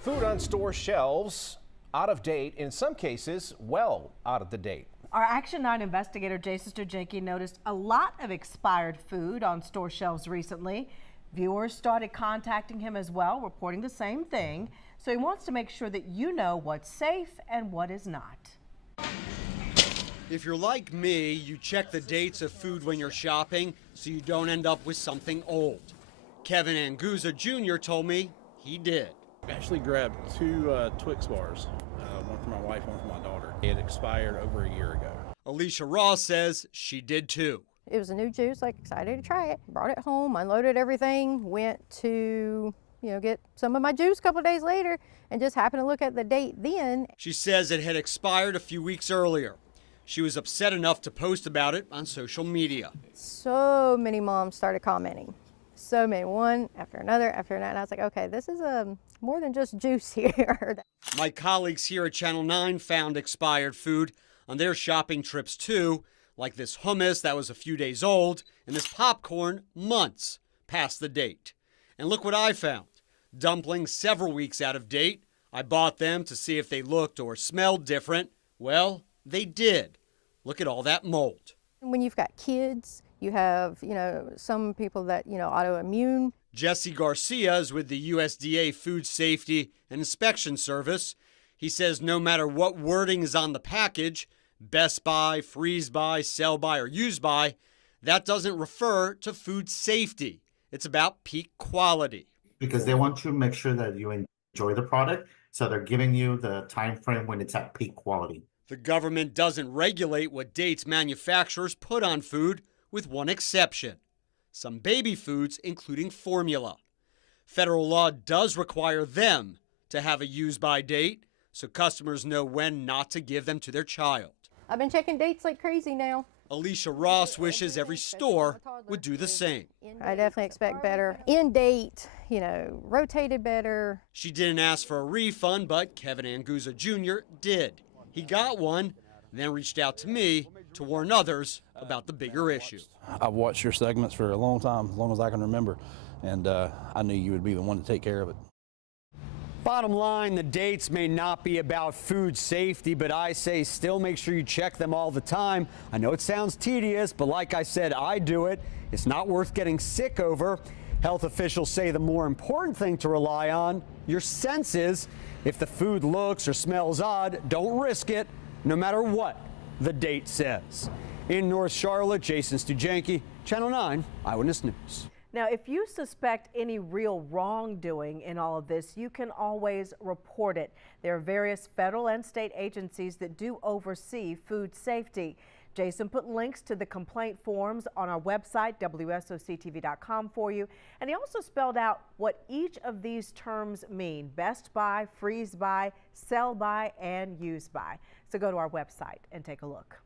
Food on store shelves, out of date, in some cases, well out of the date. Our Action 9 investigator Jason Stoogenke noticed a lot of expired food on store shelves recently. Viewers started contacting him as well, reporting the same thing. So he wants to make sure that you know what's safe and what is not. If you're like me, you check the dates of food when you're shopping so you don't end up with something old. Kevin Anguza Jr. told me he did. I actually grabbed two Twix bars, one for my wife, one for my daughter. It expired over a year ago. Alicia Ross says she did too. It was a new juice, like excited to try it. Brought it home, unloaded everything, went to, get some of my juice a couple of days later and just happened to look at the date then. She says it had expired a few weeks earlier. She was upset enough to post about it on social media. So many moms started commenting. So many, one after another after another. And I was like, okay, this is more than just juice here. My colleagues here at Channel 9 found expired food on their shopping trips too, like this hummus that was a few days old and this popcorn months past the date. And look what I found. Dumplings several weeks out of date. I bought them to see if they looked or smelled different. Well, they did. Look at all that mold. When you've got kids, you have, some people that, autoimmune. Jesse Garcia is with the USDA Food Safety and Inspection Service. He says no matter what wording is on the package, best by, freeze by, sell by, or use by, that doesn't refer to food safety. It's about peak quality. Because they want to make sure that you enjoy the product, so they're giving you the time frame when it's at peak quality. The government doesn't regulate what dates manufacturers put on food, with one exception: some baby foods, including formula. Federal law does require them to have a use-by date, so customers know when not to give them to their child. I've been checking dates like crazy now. Alicia Ross wishes every store would do the same. I definitely expect better. In date, rotated better. She didn't ask for a refund, but Kevin Anguza Jr. did. He got one, then reached out to me to warn others about the bigger issue. I've watched your segments for a long time, as long as I can remember, and I knew you would be the one to take care of it. Bottom line, the dates may not be about food safety, but I say still make sure you check them all the time. I know it sounds tedious, but like I said, I do it. It's not worth getting sick over. Health officials say the more important thing to rely on, your senses. If the food looks or smells odd, don't risk it, no matter what the date says. In North Charlotte, Jason Stoogenke, Channel 9 Eyewitness News. Now, if you suspect any real wrongdoing in all of this, you can always report it. There are various federal and state agencies that do oversee food safety. Jason put links to the complaint forms on our website, WSOC-TV.com, for you. And he also spelled out what each of these terms mean: best by, freeze by, sell by, and use by. So go to our website and take a look.